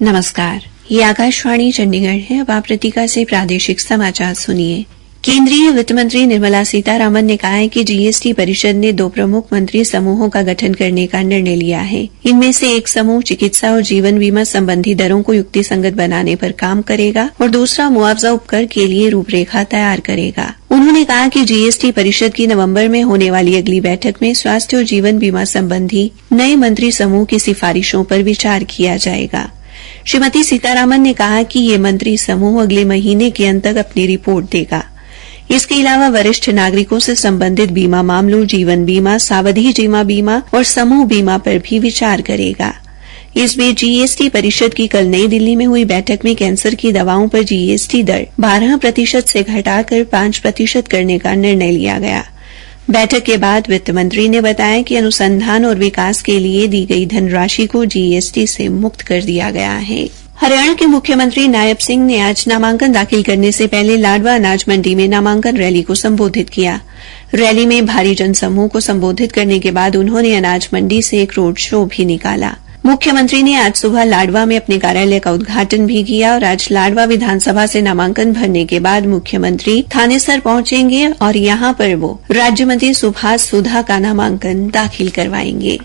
नमस्कार, ये आकाशवाणी चंडीगढ़ है। अब आप प्रतीका से प्रादेशिक समाचार सुनिए। केंद्रीय वित्त मंत्री निर्मला सीतारामन ने कहा है कि जीएसटी परिषद ने 2 प्रमुख मंत्री समूहों का गठन करने का निर्णय लिया है। इनमें से एक समूह चिकित्सा और जीवन बीमा संबंधी दरों को युक्तिसंगत बनाने पर काम करेगा और दूसरा मुआवजा उपकर के लिए रूपरेखा तैयार करेगा। उन्होंने कहा कि जीएसटी परिषद की नवंबर में होने वाली अगली बैठक में स्वास्थ्य और जीवन बीमा संबंधी नए मंत्री समूह की सिफारिशों पर विचार किया जाएगा। श्रीमती सीतारामन ने कहा कि ये मंत्री समूह अगले महीने के अंत तक अपनी रिपोर्ट देगा। इसके अलावा वरिष्ठ नागरिकों से संबंधित बीमा मामलों, जीवन बीमा, सावधि जमा बीमा और समूह बीमा पर भी विचार करेगा। इस बीच जीएसटी परिषद की कल नई दिल्ली में हुई बैठक में कैंसर की दवाओं पर जीएसटी दर 12% से घटाकर 5% करने का निर्णय लिया गया। बैठक के बाद वित्त मंत्री ने बताया कि अनुसंधान और विकास के लिए दी गई धनराशि को जीएसटी से मुक्त कर दिया गया है। हरियाणा के मुख्यमंत्री नायब सिंह ने आज नामांकन दाखिल करने से पहले लाडवा अनाज मंडी में नामांकन रैली को संबोधित किया। रैली में भारी जनसमूह को संबोधित करने के बाद उन्होंने अनाज मंडी से एक रोड शो भी निकाला। मुख्यमंत्री ने आज सुबह लाडवा में अपने कार्यालय का उद्घाटन भी किया और आज लाडवा विधानसभा से नामांकन भरने के बाद मुख्यमंत्री थानेसर पहुंचेंगे और यहां पर वो राज्य मंत्री सुभाष सुधा का नामांकन दाखिल करवाएंगे।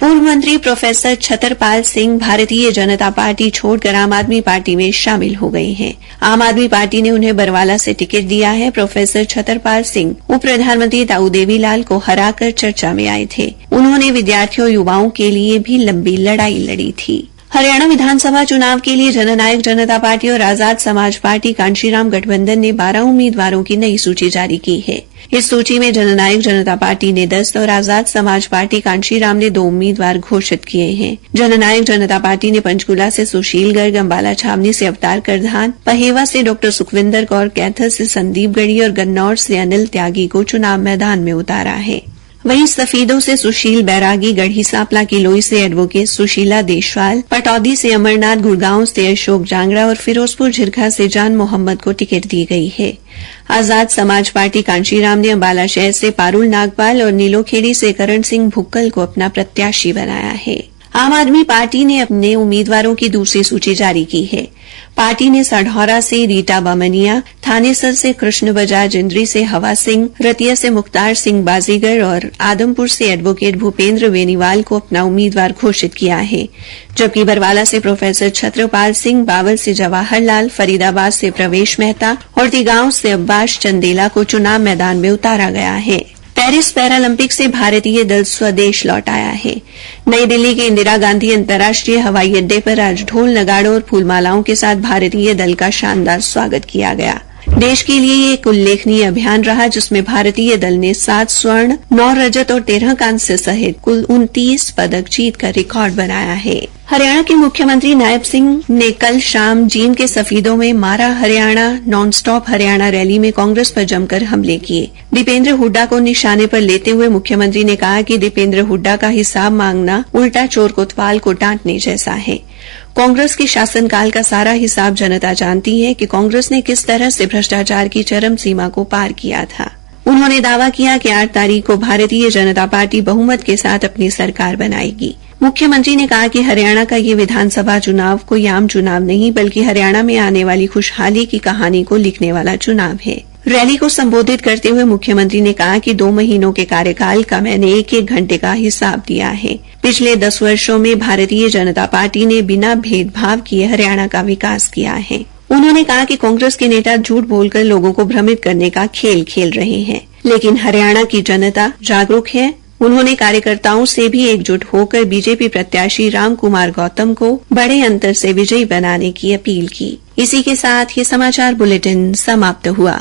पूर्व मंत्री प्रोफेसर छतरपाल सिंह भारतीय जनता पार्टी छोड़कर आम आदमी पार्टी में शामिल हो गए हैं। आम आदमी पार्टी ने उन्हें बरवाला से टिकट दिया है। प्रोफेसर छतरपाल सिंह उप प्रधानमंत्री ताऊ देवीलाल को हराकर चर्चा में आए थे। उन्होंने विद्यार्थियों और युवाओं के लिए भी लंबी लड़ाई लड़ी थी। हरियाणा विधानसभा चुनाव के लिए जननायक जनता पार्टी और आजाद समाज पार्टी कांशीराम गठबंधन ने 12 उम्मीदवारों की नई सूची जारी की है। इस सूची में जननायक जनता पार्टी ने 10 और आजाद समाज पार्टी कांशीराम ने 2 उम्मीदवार घोषित किए हैं। जननायक जनता पार्टी ने पंचकूला से सुशील गर्ग, अंबाला छावनी से अवतार करधान, पहेवा से डॉ सुखविंदर कौर, कैथल से संदीप गढ़ी और गन्नौर से अनिल त्यागी को चुनाव मैदान में उतारा है। वहीं सफीदों से सुशील बैरागी, गढ़ी सांपला की लोई से एडवोकेट सुशीला देशवाल, पटौदी से अमरनाथ, गुड़गांव से अशोक जांगड़ा और फिरोजपुर झिरखा से जान मोहम्मद को टिकट दी गई है। आजाद समाज पार्टी कांशीराम ने अंबाला शहर से पारुल नागपाल और नीलोखेड़ी से करण सिंह भुक्कल को अपना प्रत्याशी बनाया है। आम आदमी पार्टी ने अपने उम्मीदवारों की दूसरी सूची जारी की है। पार्टी ने सढौरा से रीटा बामनिया, थानेसर से कृष्ण बजाज, इंद्री से हवा सिंह, रतिया से मुख्तार सिंह बाजीगर और आदमपुर से एडवोकेट भूपेंद्र बेनीवाल को अपना उम्मीदवार घोषित किया है। जबकि बरवाला से प्रोफेसर छत्रपाल सिंह, बावल से जवाहर लाल, फरीदाबाद से प्रवेश मेहता और तिगांव से अब्बास चंदेला को चुनाव मैदान में उतारा गया है। पेरिस पैरालंपिक से भारतीय दल स्वदेश लौट आया है। नई दिल्ली के इंदिरा गांधी अंतर्राष्ट्रीय हवाई अड्डे पर आज ढोल, नगाड़ों और फूलमालाओं के साथ भारतीय दल का शानदार स्वागत किया गया। देश के लिए ये एक उल्लेखनीय अभियान रहा जिसमें भारतीय दल ने 7 स्वर्ण, 9 रजत और 13 कांस्य सहित कुल 29 पदक जीतकर रिकॉर्ड बनाया है। हरियाणा के मुख्यमंत्री नायब सिंह ने कल शाम जींद के सफीदों में मारा Haryana, non stop Haryana rally में कांग्रेस पर जमकर हमले किए। दीपेंद्र हुड्डा को निशाने पर लेते हुए मुख्यमंत्री ने कहा कि दीपेंद्र हुड्डा का हिसाब मांगना उल्टा चोर कोतवाल को डांटने जैसा है। कांग्रेस के शासनकाल का सारा हिसाब जनता जानती है कि कांग्रेस ने किस तरह से भ्रष्टाचार की चरम सीमा को पार किया था। उन्होंने दावा किया कि 8 तारीख को भारतीय जनता पार्टी बहुमत के साथ अपनी सरकार बनाएगी। मुख्यमंत्री ने कहा कि हरियाणा का ये विधानसभा चुनाव कोई आम चुनाव नहीं बल्कि हरियाणा में आने वाली खुशहाली की कहानी को लिखने वाला चुनाव है। रैली को संबोधित करते हुए मुख्यमंत्री ने कहा कि 2 महीनों के कार्यकाल का मैंने 1-1 घंटे का हिसाब दिया है। पिछले 10 वर्षों में भारतीय जनता पार्टी ने बिना भेदभाव किए हरियाणा का विकास किया है। उन्होंने कहा कि कांग्रेस के नेता झूठ बोलकर लोगों को भ्रमित करने का खेल खेल रहे हैं, लेकिन हरियाणा की जनता जागरूक है। उन्होंने कार्यकर्ताओं से भी एकजुट होकर बीजेपी प्रत्याशी राम कुमार गौतम को बड़े अंतर से विजयी बनाने की अपील की। इसी के साथ ये समाचार बुलेटिन समाप्त हुआ।